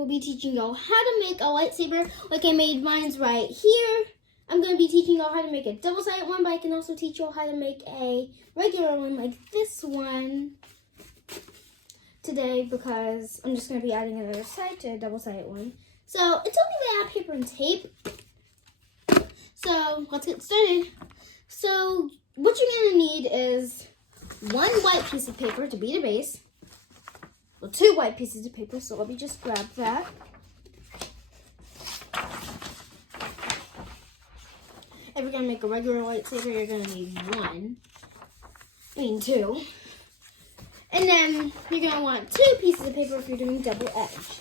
will be teaching y'all how to make a lightsaber like I made mine's right here. I'm going to be teaching y'all how to make a double-sided one, but I can also teach y'all how to make a regular one like this one today because I'm just going to be adding another side to a double-sided one. So it told me to add paper and tape. So let's get started. So what you're going to need is one white piece of paper to be the base. Well, two white pieces of paper, so let me just grab that. If you're going to make a regular lightsaber, you're going to need two. And then you're going to want two pieces of paper if you're doing double-edged.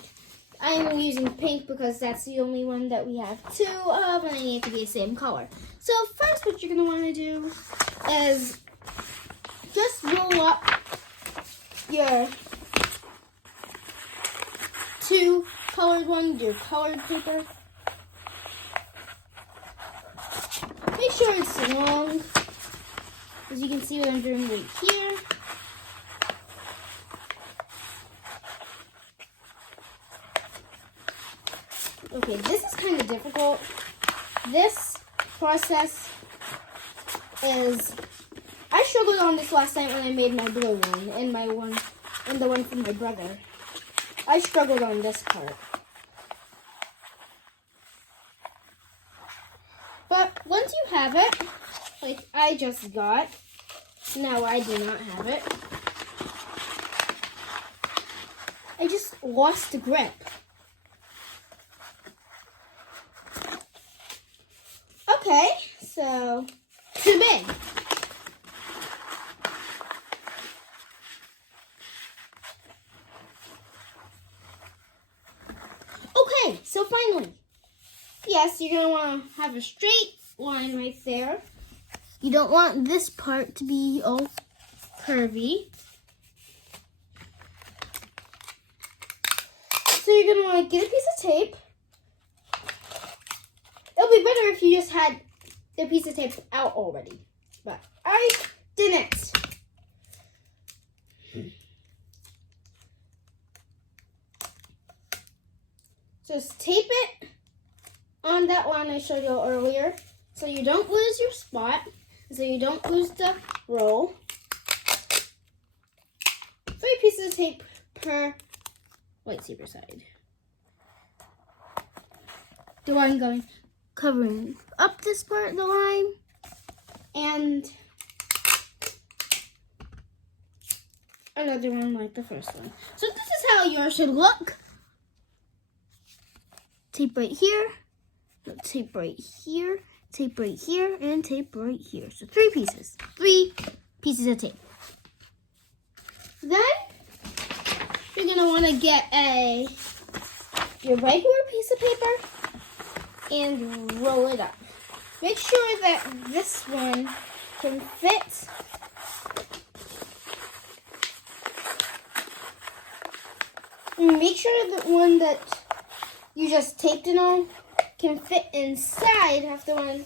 I'm using pink because that's the only one that we have two of, and they need to be the same color. So first what you're going to want to do is just roll up your two colored ones, your colored paper. Make sure it's long, as you can see what I'm doing right here. Okay, this is kind of difficult. This process is, I struggled on this last night when I made my blue one and the one from my brother. I struggled on this part. But once you have it, like I just got, no, I do not have it. I just lost the grip. Okay, so too big. Okay, so finally, yes, you're going to want to have a straight line right there. You don't want this part to be all curvy. So you're going to want to get a piece of tape. It'll be better if you just had the piece of tape out already, but I didn't. Just tape it on that line I showed you earlier so you don't lose your spot, so you don't lose the roll. 3 pieces of tape per lightsaber side. The one covering up this part of the line and another one like the first one. So this is how yours should look. Tape right here, tape right here, tape right here, and tape right here. So 3 pieces. 3 pieces of tape. Then you're going to want to get your regular piece of paper and roll it up. Make sure that this one can fit. Make sure that one that you just taped it on can fit inside of the one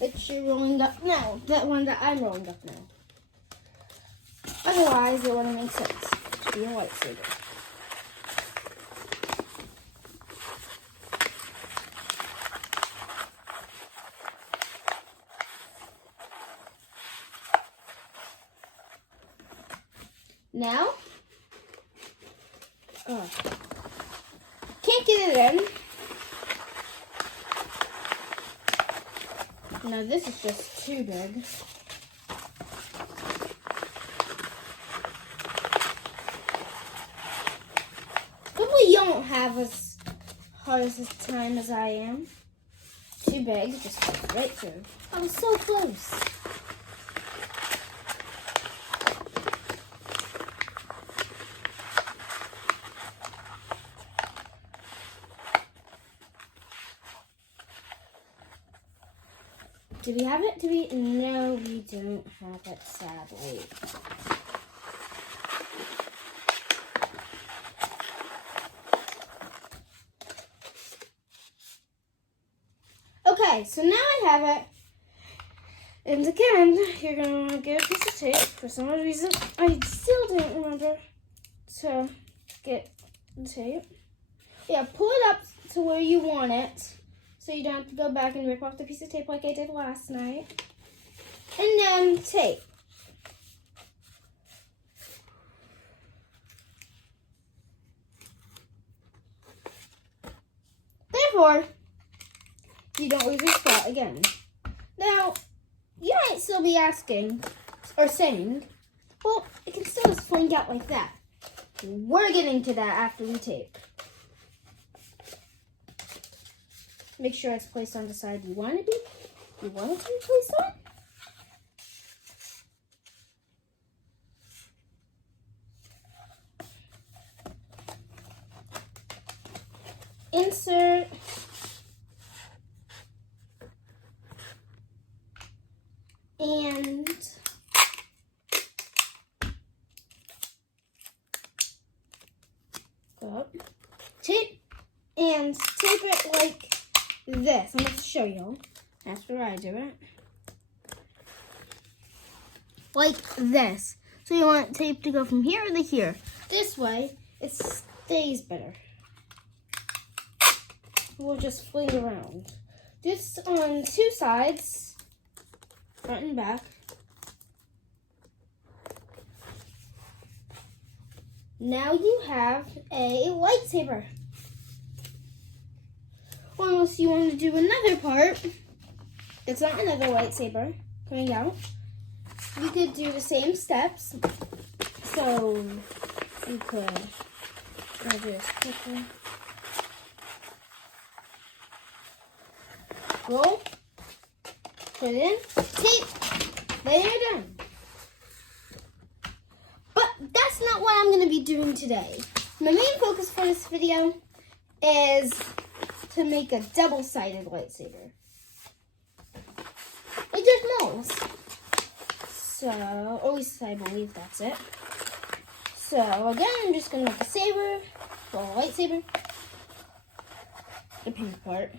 that you're rolling up now. That one that I'm rolling up now. Otherwise, it wouldn't make sense to be a lightsaber. Now, can't get it in. Now this is just too big. Hopefully you don't have as hard as this time as I am. Too big, just goes right through. I was so close. Do we have it? No, we don't have it, sadly. Okay, so now I have it. And again, you're going to want to get a piece of tape. For some reason, I still didn't remember to get the tape. Yeah, pull it up to where you want it, so you don't have to go back and rip off the piece of tape like I did last night. And then tape. Therefore, you don't lose your spot again. Now, you might still be asking, or saying, well, it can still just fling out like that. We're getting to that after we tape. Make sure it's placed on the side you want it to be. You want it to be placed on. Insert. And go up. Tape and tape it like this. I'm going to show you. That's where I do it. Like this. So you want tape to go from here to here. This way, it stays better. We'll just fling around. This on two sides, front and back. Now you have a lightsaber. Or unless you want to do another part, it's not another lightsaber coming out. You could do the same steps. So you could, I'll do this quickly. Roll, put it in, tape, then you're done. But that's not what I'm going to be doing today. My main focus for this video is to make a double-sided lightsaber. Like there's molds. So, or at least I believe that's it. So again, I'm just going to make a saber, well, a lightsaber, the pink part.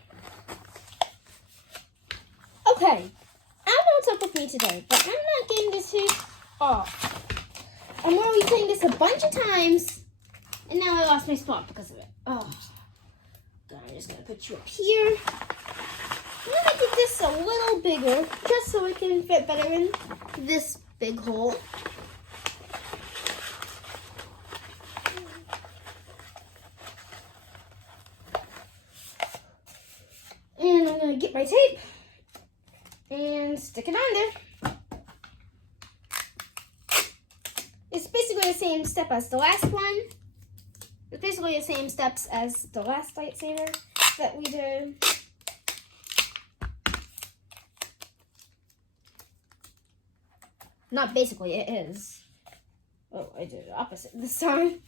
Okay, I don't know what's up with me today, but I'm not getting this tape off. I'm already playing this a bunch of times, and now I lost my spot because of it. Oh, God, I'm just going to put you up here. I'm going to make this a little bigger, just so it can fit better in this big hole. And I'm going to get my tape and stick it on there. It's basically the same step as the last one. It's basically the same steps as the last lightsaber that we did. Not basically, it is. Oh, I did the opposite this time.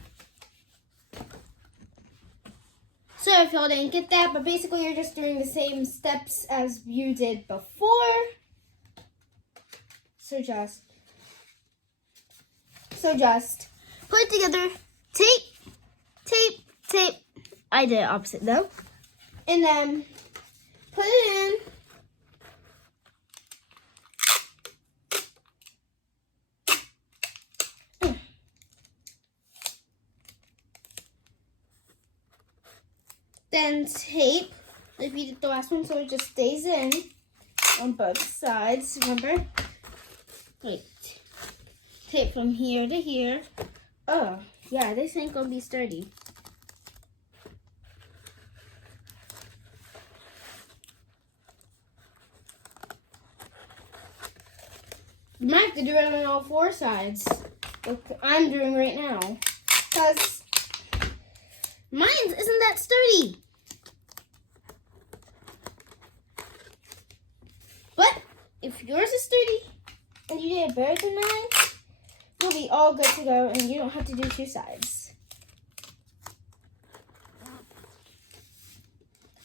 So if y'all didn't get that, but basically you're just doing the same steps as you did before. So just put it together, tape, tape, tape. I did it opposite though. And then put it in. Then tape, like we did the last one, so it just stays in on both sides. Remember? Wait. Tape from here to here. Oh, yeah, this ain't gonna be sturdy. You might have to do it on all four sides, like I'm doing right now, because mine isn't that sturdy. But if yours is sturdy and you did it better than mine, you'll be all good to go and you don't have to do two sides.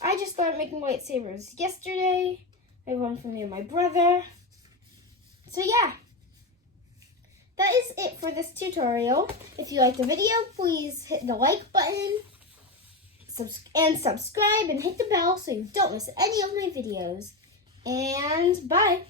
I just started making lightsabers yesterday. I won from me and my brother. So yeah, that is it for this tutorial. If you liked the video, please hit the like button and subscribe and hit the bell so you don't miss any of my videos. And bye.